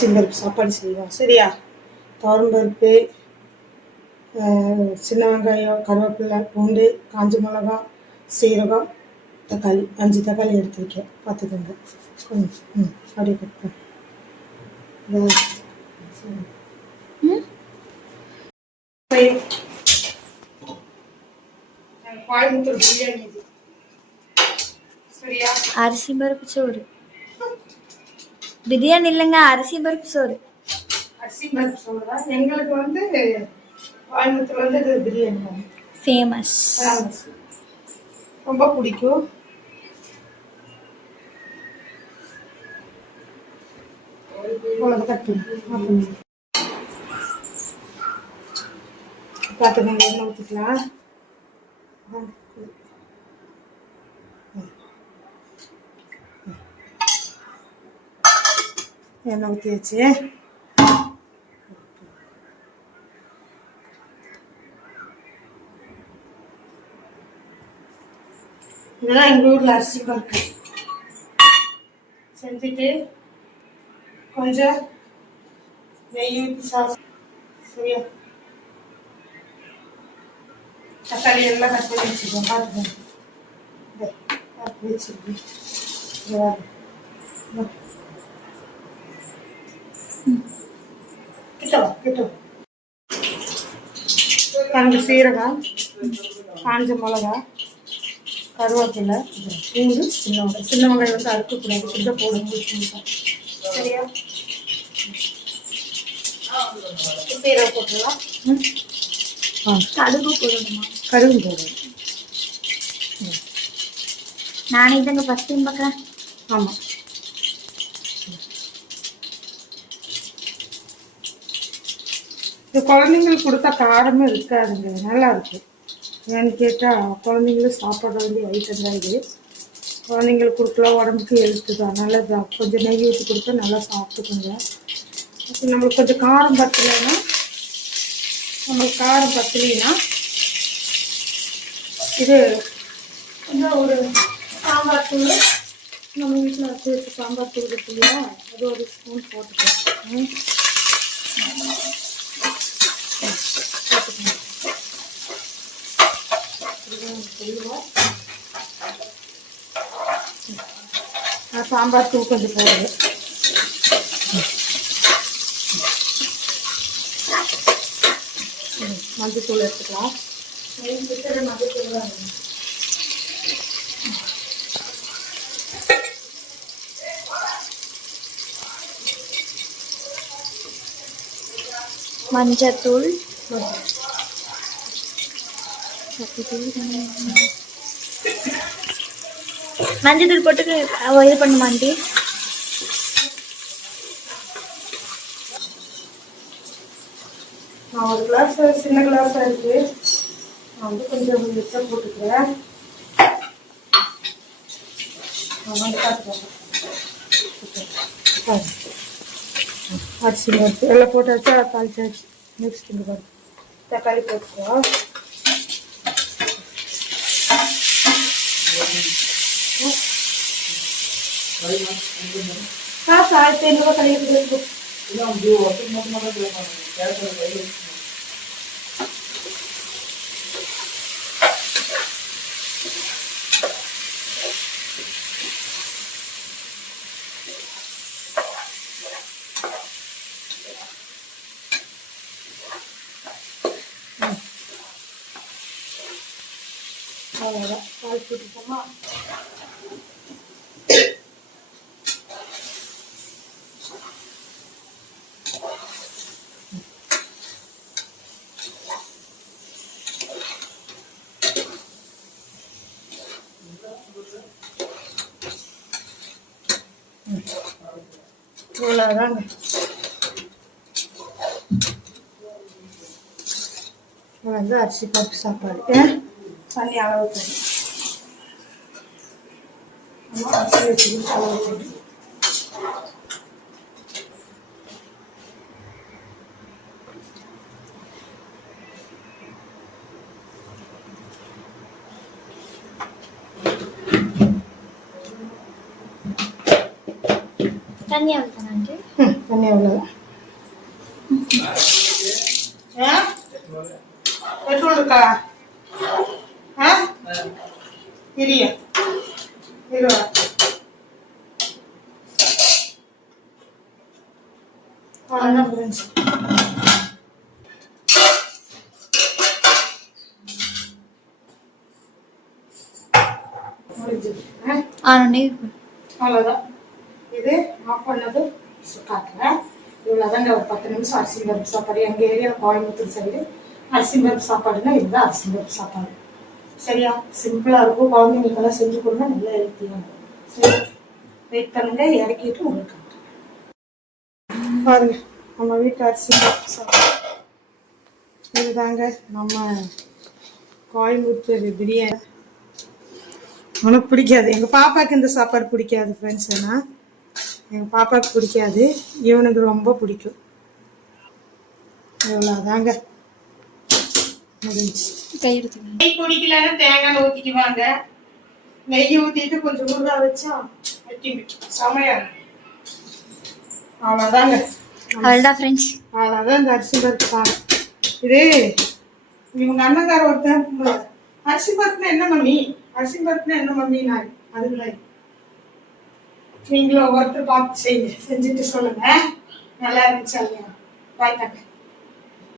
பருப்பு சாப்பாடு செய்வோம். சரியா? துவரம்பருப்பு, சின்ன வெங்காயம், கருவேப்பிலை, பூண்டு, காஞ்ச மிளகா, சீரகம், தக்காளி 5 தக்காளி எடுத்து வைக்க பார்த்துக்கோங்க. கொஞ்சம் அப்படியே கொடுப்போம். கோயம்புத்தூர் பிரியாணி இது. சரியா? அரிசி பருப்பு சோறு பிரியாணி இல்லைங்க, அரிசி பருப்பு சோறு. அரிசி பருப்பு சோறு தான் எங்களுக்கு கோயம்புத்தூர் இது பிரியாணி தான் ஃபேமஸ். ரொம்ப பிடிக்கும். பார்த்துக்கோங்க, எண்ணெய் ஊற்றிக்கலாம். எண்ணெய் ஊற்றி வச்சு இதெல்லாம் எங்கள் ஊரில் அரிசி பருப்பு செஞ்சுட்டு கொஞ்சம் நெய் ஊற்றி சாப்பிட்டு. சரியா? தக்காளி எல்லாம் கட் பண்ணி வச்சுக்கோங்க. பார்த்துக்கோங்க, வச்சுருக்கேன். கிட்டும் கொஞ்சம் சீரகம், காஞ்ச மிளகா, கருவேப்பிலை, பூண்டு, சின்ன வெங்காயம் அறுக்கக்கூடாது, கொஞ்சம் போடுங்க. சரியா? சீரகம் போட்டுடலாம். கடுகு போடணுமா? கடுகு போடணும். நானே தாங்க ஃபஸ்ட் டைம் பார்க்குறேன். ஆமாம். இது குழந்தைங்களுக்கு கொடுத்தா காரமும் இருக்காதுங்க, நல்லா இருக்கும். ஏன்னு கேட்டால் குழந்தைங்களும் சாப்பிட வேண்டிய ஐட்டம் தான் இது. குழந்தைங்களுக்கு கொடுக்கலாம், உடம்புக்கு ஹெல்த்து தான், நல்லது தான். கொஞ்சம் நெய் ஊற்றி கொடுத்தா நல்லா சாப்பிட்டுக்குங்க. அப்போ நம்மளுக்கு கொஞ்சம் காரம் பத்தலைன்னா இது கொஞ்சம் ஒரு சாம்பார் தூள், நம்ம வீட்டில் வச்சு வச்சு சாம்பார் தூள் இருக்கு இல்லையா, அது ஒரு ஸ்பூன் போட்டுக்கலாம். சாம்பார் தூள் கொஞ்சம் போடுது. மஞ்சள் தூள் எடுத்துக்கலாம். மஞ்சள் தூள் தான் மஞ்சத்தூள், மஞ்சத்தூள் போட்டு இது பண்ணுமா ஆண்டி? நான் ஒரு கிளாஸ் சின்ன கிளாஸாக இருக்குது, நான் கொஞ்சம் மிச்சம் போட்டுக்கிறேன். அரிசி பருப்பு எல்லாம் போட்டு வச்சா தாளிச்சாச்சு. நெக்ஸ்ட் இந்த பருப்பு தக்காளி போட்டுக்குவோம். சாயத்தை என்ன கழிவு அவ்வளோதான். பால் போட்டுப்போமா? இவ்வளோதாங்க. அரிசி பருப்பு சாப்பாடு. தண்ணி அளவு தண்ணி அரிசி வச்சுக்கிட்டு அளவு தண்ணி. தண்ணி அளவு தானே? தண்ணி அவ்வளோதான். பெட்ரோல் இருக்கா? இரியா இருவா. அவ்வளோதான் ஃப்ரெண்ட்ஸ். அவ்வளோதான். இது ஆஃப் பண்ணது காட்டுறேன். இவ்வளோதாங்க. ஒரு 10 நிமிஷம் அரிசி பருப்பு சாப்பாடு. எங்கள் ஏரியா கோயம்புத்தூர் சைடு அரிசி பருப்பு சாப்பாடுன்னா இதுதான் அரிசி பருப்பு சாப்பாடு. சரியா? சிம்பிளாக இருக்கும். குழந்தைங்களுக்கெல்லாம் செஞ்சு கொடுங்க. நல்லா ஹெல்த்தியாக இருக்கும். சரி, வெயிட் பண்ணுங்க. இறக்கிட்டு உங்களுக்கு பாருங்க. நம்ம வீட்டு அரிசி பருப்பு சாப்பாடு இதுதாங்க. நம்ம கோயம்புத்தூர் பிரியாணி. உனக்கு பிடிக்காது. எங்கள் பாப்பாவுக்கு இந்த சாப்பாடு பிடிக்காது ஃப்ரெண்ட்ஸ். ஏன்னா எங்கள் பாப்பாவுக்கு பிடிக்காது, இவனுக்கு ரொம்ப பிடிக்கும். இவ்வளோதாங்க முடிஞ்சு. நெய் குடிக்கலன்னா தேங்காய் ஊற்றிக்குவாங்க. நெய் ஊற்றிட்டு கொஞ்சம் ஊறுகாய் வச்சா செமையா. அவ்வளோதாங்க. அவ்வளோதான் ஃப்ரெண்ட்ஸ். அவ்வளோதான் இந்த அரிசி பருப்பு சாதம். இது இவங்க அண்ணங்கார ஒருத்தர் அரிசி பருப்புனா என்ன மம்மி, அரிசி பருப்புனா என்ன மம்மி நான் அதுக்குள்ள நீங்களும் ஒவ்வொருத்தர் பார்த்து செய்யுங்க. செஞ்சுட்டு சொல்லுங்க நல்லா இருந்துச்சா இல்லையா. பாய் தாங்க.